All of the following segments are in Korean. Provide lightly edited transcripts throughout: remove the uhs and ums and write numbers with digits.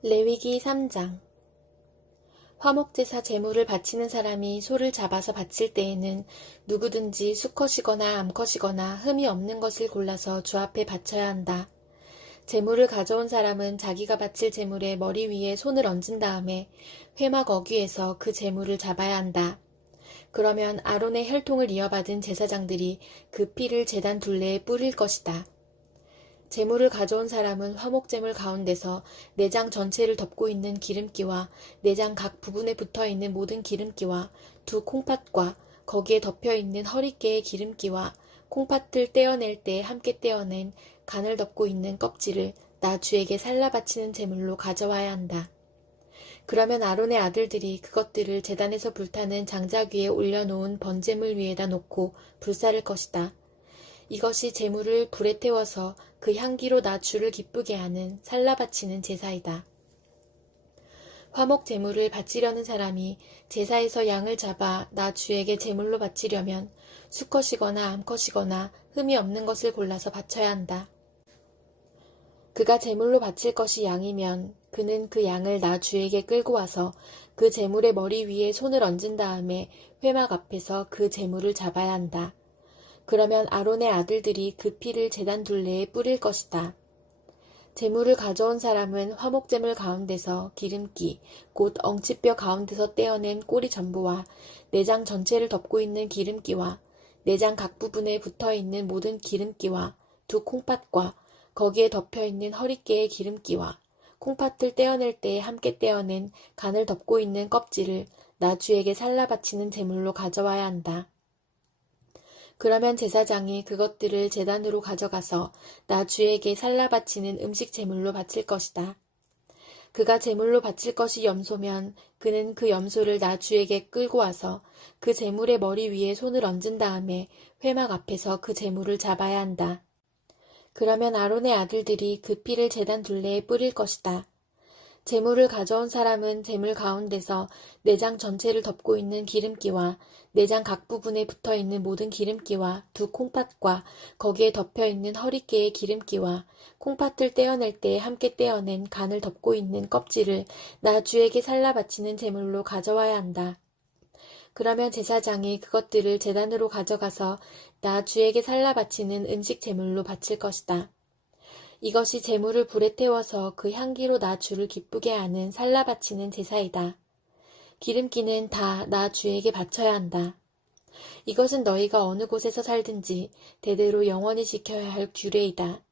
레위기 3장. 화목제사 제물을 바치는 사람이 소를 잡아서 바칠 때에는 누구든지 수컷이거나 암컷이거나 흠이 없는 것을 골라서 주 앞에 바쳐야 한다. 제물을 가져온 사람은 자기가 바칠 제물의 머리 위에 손을 얹은 다음에 회막 어귀에서 그 제물을 잡아야 한다. 그러면 아론의 혈통을 이어받은 제사장들이 그 피를 제단 둘레에 뿌릴 것이다. 제물을 가져온 사람은 화목제물 가운데서 내장 전체를 덮고 있는 기름기와 내장 각 부분에 붙어있는 모든 기름기와 두 콩팥과 거기에 덮여있는 허리깨의 기름기와 콩팥을 떼어낼 때 함께 떼어낸 간을 덮고 있는 껍질을 나 주에게 살라 바치는 제물로 가져와야 한다. 그러면 아론의 아들들이 그것들을 제단에서 불타는 장작 위에 올려놓은 번제물 위에다 놓고 불사를 것이다. 이것이 제물을 불에 태워서 그 향기로 나 주를 기쁘게 하는 살라 바치는 제사이다. 화목 제물을 바치려는 사람이 제사에서 양을 잡아 나 주에게 제물로 바치려면 수컷이거나 암컷이거나 흠이 없는 것을 골라서 바쳐야 한다. 그가 제물로 바칠 것이 양이면 그는 그 양을 나 주에게 끌고 와서 그 제물의 머리 위에 손을 얹은 다음에 회막 앞에서 그 제물을 잡아야 한다. 그러면 아론의 아들들이 그 피를 제단 둘레에 뿌릴 것이다. 제물을 가져온 사람은 화목제물 가운데서 기름기, 곧 엉치뼈 가운데서 떼어낸 꼬리 전부와 내장 전체를 덮고 있는 기름기와 내장 각 부분에 붙어있는 모든 기름기와 두 콩팥과 거기에 덮여있는 허리깨의 기름기와 콩팥을 떼어낼 때에 함께 떼어낸 간을 덮고 있는 껍질을 나 주에게 살라 바치는 제물로 가져와야 한다. 그러면 제사장이 그것들을 제단으로 가져가서 나 주에게 살라 바치는 음식 제물로 바칠 것이다. 그가 제물로 바칠 것이 염소면 그는 그 염소를 나 주에게 끌고 와서 그 제물의 머리 위에 손을 얹은 다음에 회막 앞에서 그 제물을 잡아야 한다. 그러면 아론의 아들들이 그 피를 제단 둘레에 뿌릴 것이다. 제물을 가져온 사람은 제물 가운데서 내장 전체를 덮고 있는 기름기와 내장 각 부분에 붙어있는 모든 기름기와 두 콩팥과 거기에 덮여있는 허리깨의 기름기와 콩팥을 떼어낼 때에 함께 떼어낸 간을 덮고 있는 껍질을 나 주에게 살라 바치는 제물로 가져와야 한다. 그러면 제사장이 그것들을 제단으로 가져가서 나 주에게 살라 바치는 음식 제물로 바칠 것이다. 이것이 제물을 불에 태워서 그 향기로 나 주를 기쁘게 하는 살라 바치는 제사이다. 기름기는 다 나 주에게 바쳐야 한다. 이것은 너희가 어느 곳에서 살든지 대대로 영원히 지켜야 할 규례이다.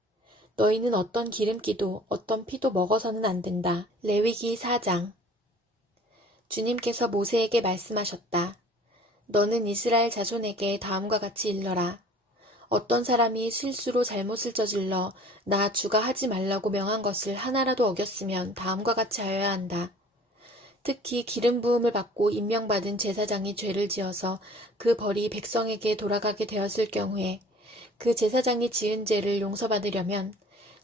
너희는 어떤 기름기도 어떤 피도 먹어서는 안 된다. 레위기 4장. 주님께서 모세에게 말씀하셨다. 너는 이스라엘 자손에게 다음과 같이 일러라. 어떤 사람이 실수로 잘못을 저질러 나 주가 하지 말라고 명한 것을 하나라도 어겼으면 다음과 같이 하여야 한다. 특히 기름 부음을 받고 임명받은 제사장이 죄를 지어서 그 벌이 백성에게 돌아가게 되었을 경우에 그 제사장이 지은 죄를 용서받으려면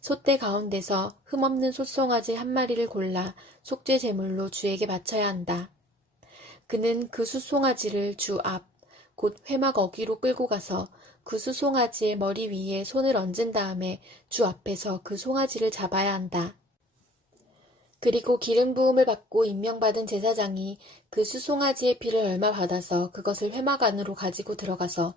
소떼 가운데서 흠없는 숫송아지 한 마리를 골라 속죄 제물로 주에게 바쳐야 한다. 그는 그 숫송아지를 주 앞, 곧 회막 어귀로 끌고 가서 그 수송아지의 머리 위에 손을 얹은 다음에 주 앞에서 그 송아지를 잡아야 한다. 그리고 기름 부음을 받고 임명받은 제사장이 그 수송아지의 피를 얼마 받아서 그것을 회막 안으로 가지고 들어가서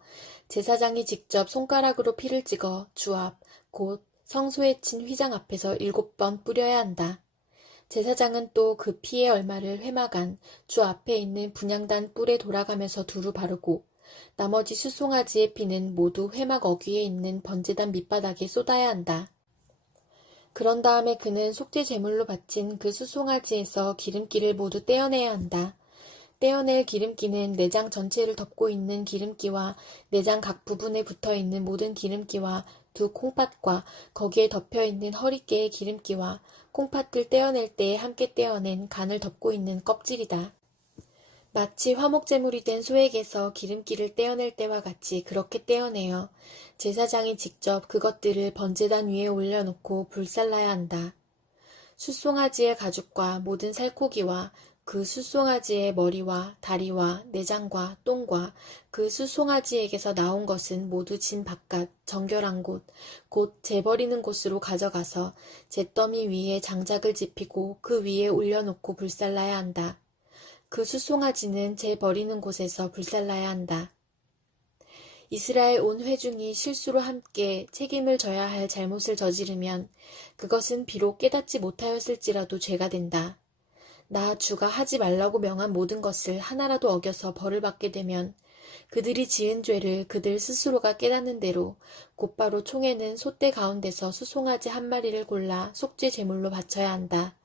제사장이 직접 손가락으로 피를 찍어 주 앞, 곧 성소에 친 휘장 앞에서 7번 뿌려야 한다. 제사장은 또 그 피의 얼마를 회막 안, 주 앞에 있는 분향단 뿔에 돌아가면서 두루 바르고 나머지 수송아지의 피는 모두 회막 어귀에 있는 번제단 밑바닥에 쏟아야 한다. 그런 다음에 그는 속죄 제물로 바친 그 수송아지에서 기름기를 모두 떼어내야 한다. 떼어낼 기름기는 내장 전체를 덮고 있는 기름기와 내장 각 부분에 붙어있는 모든 기름기와 두 콩팥과 거기에 덮여있는 허리깨의 기름기와 콩팥을 떼어낼 때에 함께 떼어낸 간을 덮고 있는 껍질이다. 마치 화목제물이 된 소에게서 기름기를 떼어낼 때와 같이 그렇게 떼어내어 제사장이 직접 그것들을 번제단 위에 올려놓고 불살라야 한다. 숫송아지의 가죽과 모든 살코기와 그 숫송아지의 머리와 다리와 내장과 똥과 그 숫송아지에게서 나온 것은 모두 진 바깥 정결한 곳, 곧 재버리는 곳으로 가져가서 잿더미 위에 장작을 지피고 그 위에 올려놓고 불살라야 한다. 그 숫송아지는 재버리는 곳에서 불살라야 한다. 이스라엘 온 회중이 실수로 함께 책임을 져야 할 잘못을 저지르면 그것은 비록 깨닫지 못하였을지라도 죄가 된다. 나 주가 하지 말라고 명한 모든 것을 하나라도 어겨서 벌을 받게 되면 그들이 지은 죄를 그들 스스로가 깨닫는 대로 곧바로 총회는 솥대 가운데서 수송아지 한 마리를 골라 속죄 제물로 바쳐야 한다.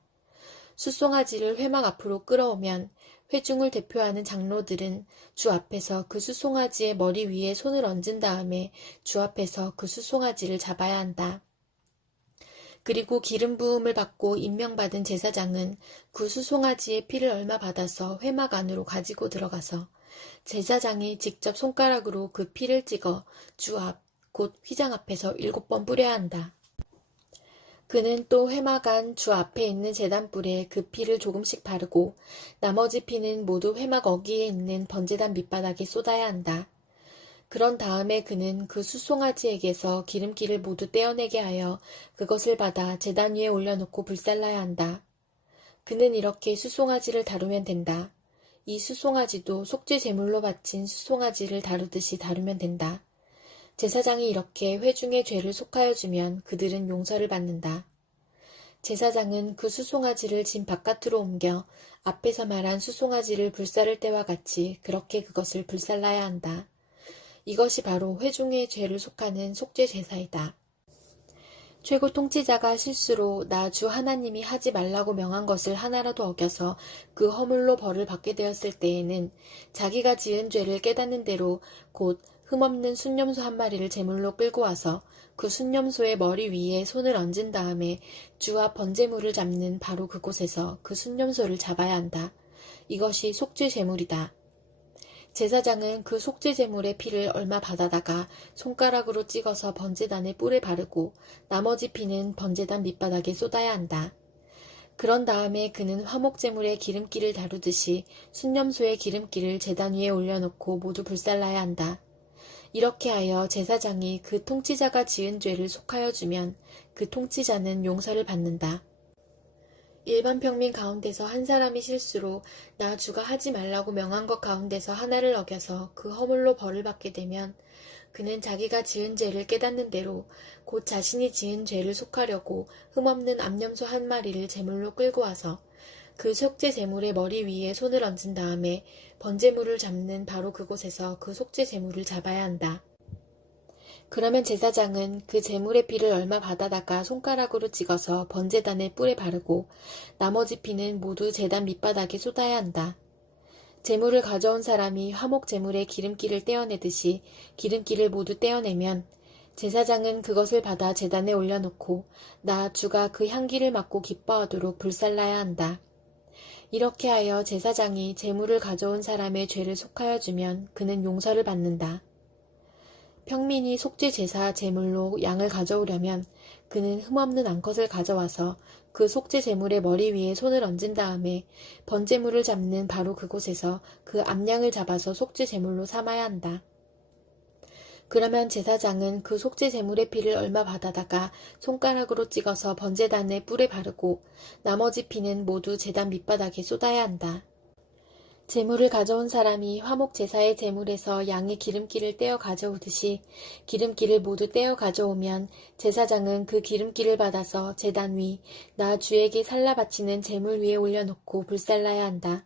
수송아지를 회막 앞으로 끌어오면 회중을 대표하는 장로들은 주 앞에서 그 수송아지의 머리 위에 손을 얹은 다음에 주 앞에서 그 수송아지를 잡아야 한다. 그리고 기름 부음을 받고 임명받은 제사장은 그 수송아지의 피를 얼마 받아서 회막 안으로 가지고 들어가서 제사장이 직접 손가락으로 그 피를 찍어 주 앞, 곧 휘장 앞에서 7번 뿌려야 한다. 그는 또 회막 안 주 앞에 있는 제단불에 그 피를 조금씩 바르고 나머지 피는 모두 회막 어귀에 있는 번제단 밑바닥에 쏟아야 한다. 그런 다음에 그는 그 수송아지에게서 기름기를 모두 떼어내게 하여 그것을 받아 제단 위에 올려놓고 불살라야 한다. 그는 이렇게 수송아지를 다루면 된다. 이 수송아지도 속죄 제물로 바친 수송아지를 다루듯이 다루면 된다. 제사장이 이렇게 회중의 죄를 속하여 주면 그들은 용서를 받는다. 제사장은 그 수송아지를 진 바깥으로 옮겨 앞에서 말한 수송아지를 불살을 때와 같이 그렇게 그것을 불살라야 한다. 이것이 바로 회중의 죄를 속하는 속죄 제사이다. 최고 통치자가 실수로 나 주 하나님이 하지 말라고 명한 것을 하나라도 어겨서 그 허물로 벌을 받게 되었을 때에는 자기가 지은 죄를 깨닫는 대로 곧 흠없는 순념소 한 마리를 제물로 끌고 와서 그 순념소의 머리 위에 손을 얹은 다음에 주 앞 번제물을 잡는 바로 그곳에서 그 순념소를 잡아야 한다. 이것이 속죄 제물이다. 제사장은 그 속죄 제물의 피를 얼마 받아다가 손가락으로 찍어서 번제단의 뿔에 바르고 나머지 피는 번제단 밑바닥에 쏟아야 한다. 그런 다음에 그는 화목 제물의 기름기를 다루듯이 순념소의 기름기를 제단 위에 올려놓고 모두 불살라야 한다. 이렇게 하여 제사장이 그 통치자가 지은 죄를 속하여 주면 그 통치자는 용서를 받는다. 일반 평민 가운데서 한 사람이 실수로 나 주가 하지 말라고 명한 것 가운데서 하나를 어겨서 그 허물로 벌을 받게 되면 그는 자기가 지은 죄를 깨닫는 대로 곧 자신이 지은 죄를 속하려고 흠없는 암염소 한 마리를 제물로 끌고 와서 그 속죄 제물의 머리 위에 손을 얹은 다음에 번제물을 잡는 바로 그곳에서 그 속죄 제물을 잡아야 한다. 그러면 제사장은 그 제물의 피를 얼마 받아다가 손가락으로 찍어서 번제단의 뿔에 바르고 나머지 피는 모두 제단 밑바닥에 쏟아야 한다. 제물을 가져온 사람이 화목 제물의 기름기를 떼어내듯이 기름기를 모두 떼어내면 제사장은 그것을 받아 제단에 올려놓고 나 주가 그 향기를 맡고 기뻐하도록 불살라야 한다. 이렇게 하여 제사장이 제물을 가져온 사람의 죄를 속하여 주면 그는 용서를 받는다. 평민이 속죄 제사 제물로 양을 가져오려면 그는 흠없는 암컷을 가져와서 그 속죄 제물의 머리 위에 손을 얹은 다음에 번제물을 잡는 바로 그곳에서 그 암양을 잡아서 속죄 제물로 삼아야 한다. 그러면 제사장은 그 속죄 제물의 피를 얼마 받아다가 손가락으로 찍어서 번제단의 뿔에 바르고 나머지 피는 모두 제단 밑바닥에 쏟아야 한다. 제물을 가져온 사람이 화목 제사의 제물에서 양의 기름기를 떼어 가져오듯이 기름기를 모두 떼어 가져오면 제사장은 그 기름기를 받아서 제단 위 나 주에게 살라 바치는 제물 위에 올려놓고 불살라야 한다.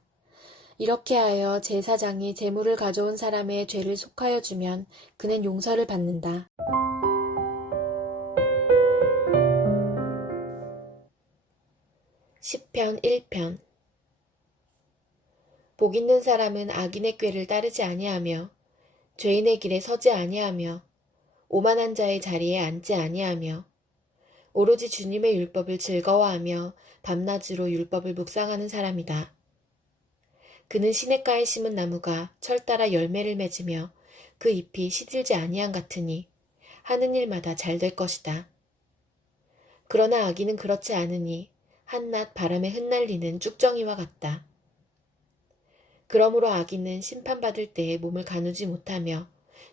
이렇게 하여 제사장이 제물을 가져온 사람의 죄를 속하여 주면 그는 용서를 받는다. 시편 1편. 복 있는 사람은 악인의 꾀를 따르지 아니하며 죄인의 길에 서지 아니하며 오만한 자의 자리에 앉지 아니하며 오로지 주님의 율법을 즐거워하며 밤낮으로 율법을 묵상하는 사람이다. 그는 시냇가에 심은 나무가 철 따라 열매를 맺으며 그 잎이 시들지 아니함 같으니 하는 일마다 잘 될 것이다. 그러나 악인은 그렇지 않으니 한낮 바람에 흩날리는 쭉정이와 같다. 그러므로 악인은 심판받을 때에 몸을 가누지 못하며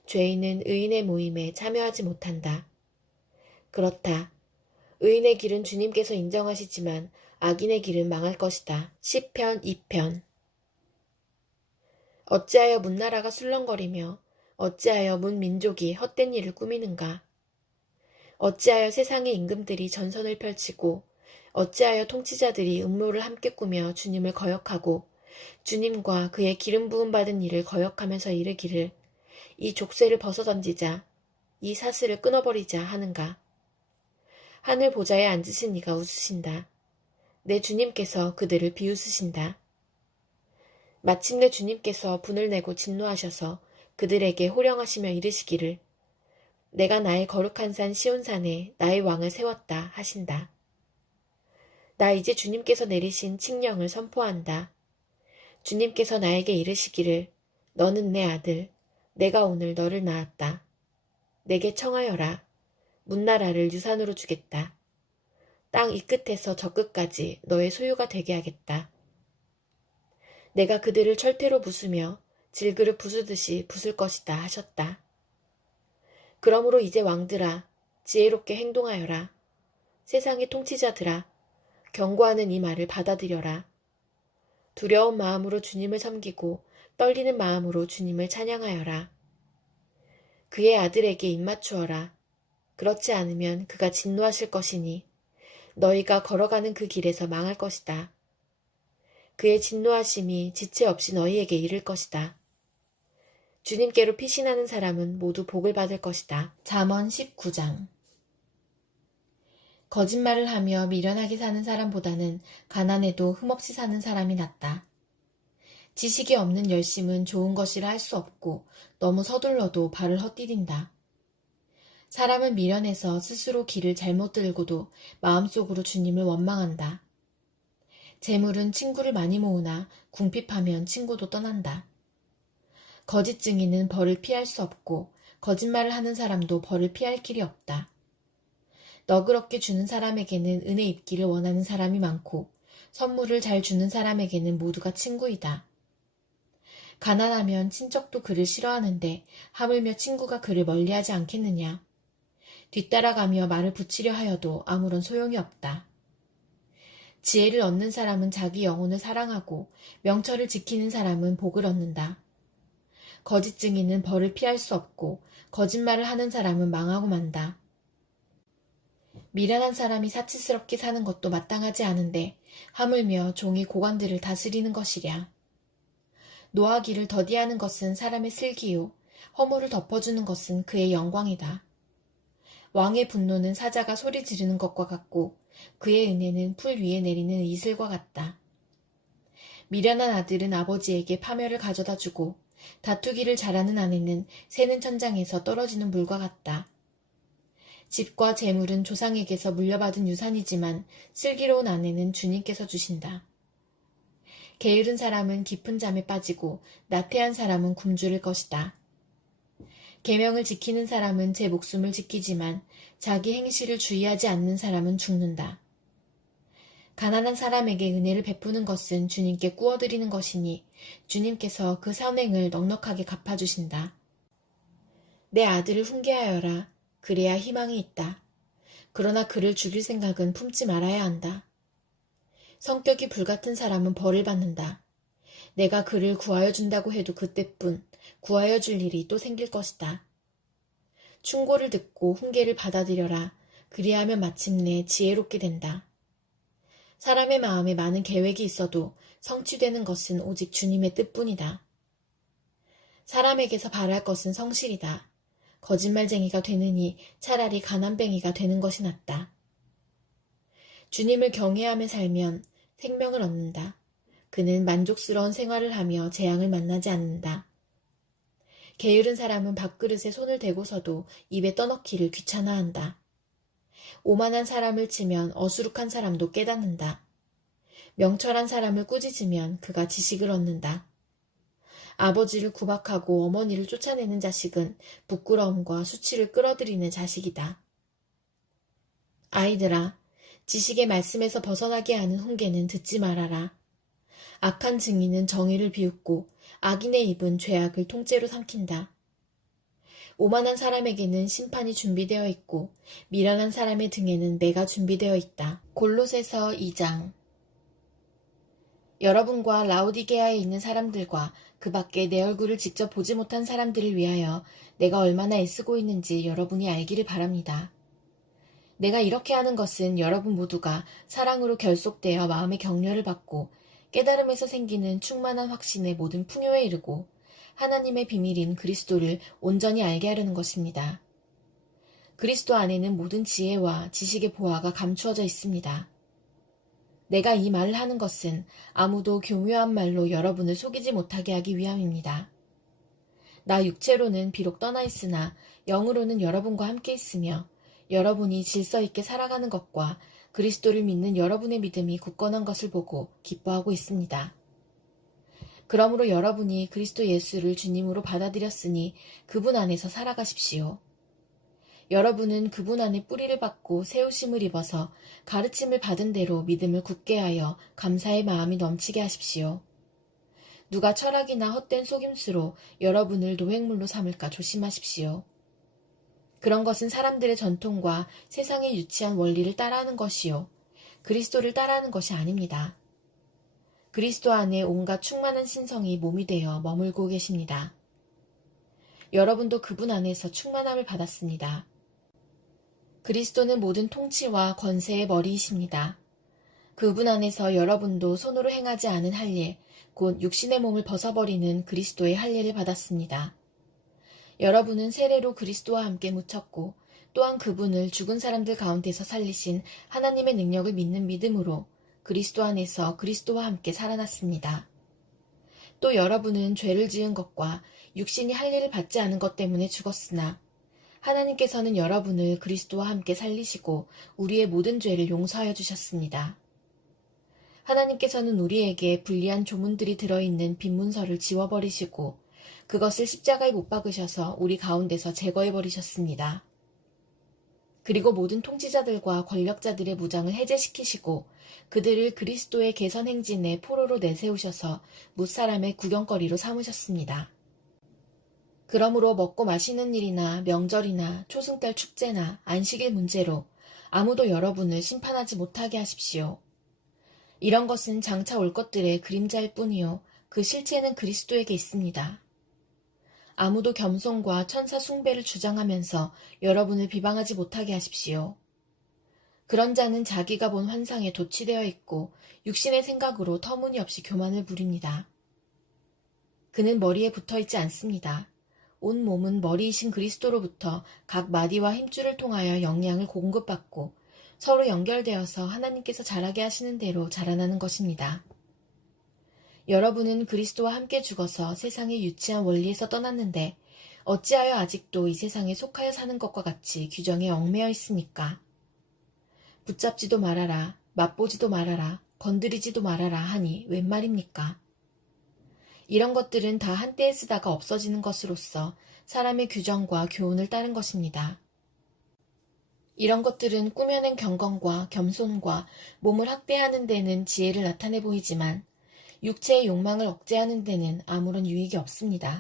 죄인은 의인의 모임에 참여하지 못한다. 그렇다. 의인의 길은 주님께서 인정하시지만 악인의 길은 망할 것이다. 시편 2편. 어찌하여 문나라가 술렁거리며 어찌하여 문 민족이 헛된 일을 꾸미는가. 어찌하여 세상의 임금들이 전선을 펼치고 어찌하여 통치자들이 음모를 함께 꾸며 주님을 거역하고 주님과 그의 기름 부음 받은 이를 거역하면서 이르기를 이 족쇄를 벗어던지자 이 사슬을 끊어버리자 하는가. 하늘 보좌에 앉으신 이가 웃으신다. 내 주님께서 그들을 비웃으신다. 마침내 주님께서 분을 내고 진노하셔서 그들에게 호령하시며 이르시기를 내가 나의 거룩한 산 시온산에 나의 왕을 세웠다 하신다. 나 이제 주님께서 내리신 칙령을 선포한다. 주님께서 나에게 이르시기를 너는 내 아들, 내가 오늘 너를 낳았다. 내게 청하여라. 문나라를 유산으로 주겠다. 땅 이 끝에서 저 끝까지 너의 소유가 되게 하겠다. 내가 그들을 철퇴로 부수며 질그릇 부수듯이 부술 것이다 하셨다. 그러므로 이제 왕들아, 지혜롭게 행동하여라. 세상의 통치자들아, 경고하는 이 말을 받아들여라. 두려운 마음으로 주님을 섬기고 떨리는 마음으로 주님을 찬양하여라. 그의 아들에게 입맞추어라. 그렇지 않으면 그가 진노하실 것이니 너희가 걸어가는 그 길에서 망할 것이다. 그의 진노하심이 지체 없이 너희에게 이를 것이다. 주님께로 피신하는 사람은 모두 복을 받을 것이다. 잠언 19장. 거짓말을 하며 미련하게 사는 사람보다는 가난해도 흠없이 사는 사람이 낫다. 지식이 없는 열심은 좋은 것이라 할 수 없고 너무 서둘러도 발을 헛디딘다. 사람은 미련해서 스스로 길을 잘못 들고도 마음속으로 주님을 원망한다. 재물은 친구를 많이 모으나 궁핍하면 친구도 떠난다. 거짓 증인은 벌을 피할 수 없고 거짓말을 하는 사람도 벌을 피할 길이 없다. 너그럽게 주는 사람에게는 은혜 입기를 원하는 사람이 많고 선물을 잘 주는 사람에게는 모두가 친구이다. 가난하면 친척도 그를 싫어하는데 하물며 친구가 그를 멀리하지 않겠느냐. 뒤따라가며 말을 붙이려 하여도 아무런 소용이 없다. 지혜를 얻는 사람은 자기 영혼을 사랑하고 명철을 지키는 사람은 복을 얻는다. 거짓 증인은 벌을 피할 수 없고 거짓말을 하는 사람은 망하고 만다. 미련한 사람이 사치스럽게 사는 것도 마땅하지 않은데 하물며 종이 고관들을 다스리는 것이랴. 노하기를 더디하는 것은 사람의 슬기요 허물을 덮어주는 것은 그의 영광이다. 왕의 분노는 사자가 소리 지르는 것과 같고 그의 은혜는 풀 위에 내리는 이슬과 같다. 미련한 아들은 아버지에게 파멸을 가져다 주고 다투기를 잘하는 아내는 새는 천장에서 떨어지는 물과 같다. 집과 재물은 조상에게서 물려받은 유산이지만 슬기로운 아내는 주님께서 주신다. 게으른 사람은 깊은 잠에 빠지고 나태한 사람은 굶주릴 것이다. 계명을 지키는 사람은 제 목숨을 지키지만 자기 행실을 주의하지 않는 사람은 죽는다. 가난한 사람에게 은혜를 베푸는 것은 주님께 꾸어드리는 것이니 주님께서 그 선행을 넉넉하게 갚아주신다. 내 아들을 훈계하여라. 그래야 희망이 있다. 그러나 그를 죽일 생각은 품지 말아야 한다. 성격이 불같은 사람은 벌을 받는다. 내가 그를 구하여 준다고 해도 그때뿐 구하여 줄 일이 또 생길 것이다. 충고를 듣고 훈계를 받아들여라. 그리하면 마침내 지혜롭게 된다. 사람의 마음에 많은 계획이 있어도 성취되는 것은 오직 주님의 뜻뿐이다. 사람에게서 바랄 것은 성실이다. 거짓말쟁이가 되느니 차라리 가난뱅이가 되는 것이 낫다. 주님을 경외하며 살면 생명을 얻는다. 그는 만족스러운 생활을 하며 재앙을 만나지 않는다. 게으른 사람은 밥그릇에 손을 대고서도 입에 떠넣기를 귀찮아한다. 오만한 사람을 치면 어수룩한 사람도 깨닫는다. 명철한 사람을 꾸짖으면 그가 지식을 얻는다. 아버지를 구박하고 어머니를 쫓아내는 자식은 부끄러움과 수치를 끌어들이는 자식이다. 아이들아, 지식의 말씀에서 벗어나게 하는 훈계는 듣지 말아라. 악한 증인은 정의를 비웃고 악인의 입은 죄악을 통째로 삼킨다. 오만한 사람에게는 심판이 준비되어 있고 미련한 사람의 등에는 매가 준비되어 있다. 골로새서 2장. 여러분과 라오디게아에 있는 사람들과 그 밖에 내 얼굴을 직접 보지 못한 사람들을 위하여 내가 얼마나 애쓰고 있는지 여러분이 알기를 바랍니다. 내가 이렇게 하는 것은 여러분 모두가 사랑으로 결속되어 마음의 격려를 받고 깨달음에서 생기는 충만한 확신의 모든 풍요에 이르고 하나님의 비밀인 그리스도를 온전히 알게 하려는 것입니다. 그리스도 안에는 모든 지혜와 지식의 보화가 감추어져 있습니다. 내가 이 말을 하는 것은 아무도 교묘한 말로 여러분을 속이지 못하게 하기 위함입니다. 나 육체로는 비록 떠나 있으나 영으로는 여러분과 함께 있으며 여러분이 질서 있게 살아가는 것과 그리스도를 믿는 여러분의 믿음이 굳건한 것을 보고 기뻐하고 있습니다. 그러므로 여러분이 그리스도 예수를 주님으로 받아들였으니 그분 안에서 살아가십시오. 여러분은 그분 안에 뿌리를 받고 세우심을 입어서 가르침을 받은 대로 믿음을 굳게 하여 감사의 마음이 넘치게 하십시오. 누가 철학이나 헛된 속임수로 여러분을 노획물로 삼을까 조심하십시오. 그런 것은 사람들의 전통과 세상의 유치한 원리를 따라하는 것이요. 그리스도를 따라하는 것이 아닙니다. 그리스도 안에 온갖 충만한 신성이 몸이 되어 머물고 계십니다. 여러분도 그분 안에서 충만함을 받았습니다. 그리스도는 모든 통치와 권세의 머리이십니다. 그분 안에서 여러분도 손으로 행하지 않은 할례, 곧 육신의 몸을 벗어버리는 그리스도의 할례를 받았습니다. 여러분은 세례로 그리스도와 함께 묻혔고 또한 그분을 죽은 사람들 가운데서 살리신 하나님의 능력을 믿는 믿음으로 그리스도 안에서 그리스도와 함께 살아났습니다. 또 여러분은 죄를 지은 것과 육신이 할례를 받지 않은 것 때문에 죽었으나 하나님께서는 여러분을 그리스도와 함께 살리시고 우리의 모든 죄를 용서하여 주셨습니다. 하나님께서는 우리에게 불리한 조문들이 들어있는 빈문서를 지워버리시고 그것을 십자가에 못 박으셔서 우리 가운데서 제거해버리셨습니다. 그리고 모든 통치자들과 권력자들의 무장을 해제시키시고 그들을 그리스도의 개선 행진의 포로로 내세우셔서 뭇사람의 구경거리로 삼으셨습니다. 그러므로 먹고 마시는 일이나 명절이나 초승달 축제나 안식일 문제로 아무도 여러분을 심판하지 못하게 하십시오. 이런 것은 장차 올 것들의 그림자일 뿐이요 그 실체는 그리스도에게 있습니다. 아무도 겸손과 천사 숭배를 주장하면서 여러분을 비방하지 못하게 하십시오. 그런 자는 자기가 본 환상에 도취되어 있고 육신의 생각으로 터무니없이 교만을 부립니다. 그는 머리에 붙어있지 않습니다. 온 몸은 머리이신 그리스도로부터 각 마디와 힘줄을 통하여 영양을 공급받고 서로 연결되어서 하나님께서 자라게 하시는 대로 자라나는 것입니다. 여러분은 그리스도와 함께 죽어서 세상의 유치한 원리에서 떠났는데 어찌하여 아직도 이 세상에 속하여 사는 것과 같이 규정에 얽매여 있습니까? 붙잡지도 말아라, 맛보지도 말아라, 건드리지도 말아라 하니 웬 말입니까? 이런 것들은 다 한때에 쓰다가 없어지는 것으로서 사람의 규정과 교훈을 따른 것입니다. 이런 것들은 꾸며낸 경건과 겸손과 몸을 학대하는 데는 지혜를 나타내 보이지만 육체의 욕망을 억제하는 데는 아무런 유익이 없습니다.